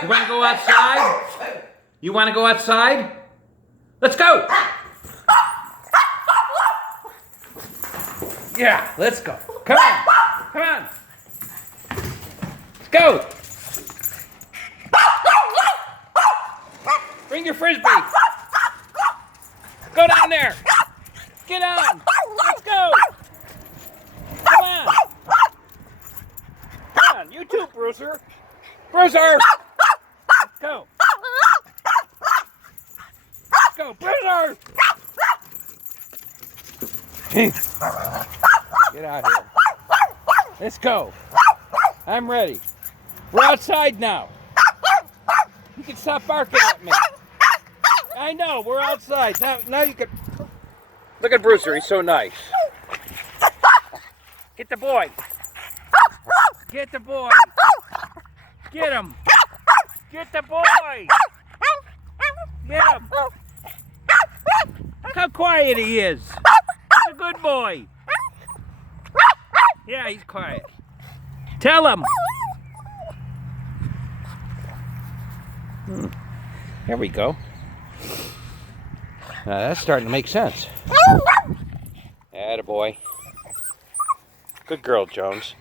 You want to go outside? You want to go outside? Let's go! Yeah, let's go. Come on. Come on. Let's go. Bring your frisbee. Go down there. Get on. Let's go. Come on. Come on. You too, Bruiser. Bruiser. Let's go. Let's go, Bruiser. Get out here. Let's go. I'm ready. We're outside now. You can stop barking at me. I know, we're outside. Now you can... Look at Bruiser, he's so nice. Get the boy. Get the boy. Get him. Get the boy. Get him. Look how quiet he is. He's a good boy. Yeah, he's quiet. Tell him. There we go. That's starting to make sense. Attaboy. Good girl, Jones.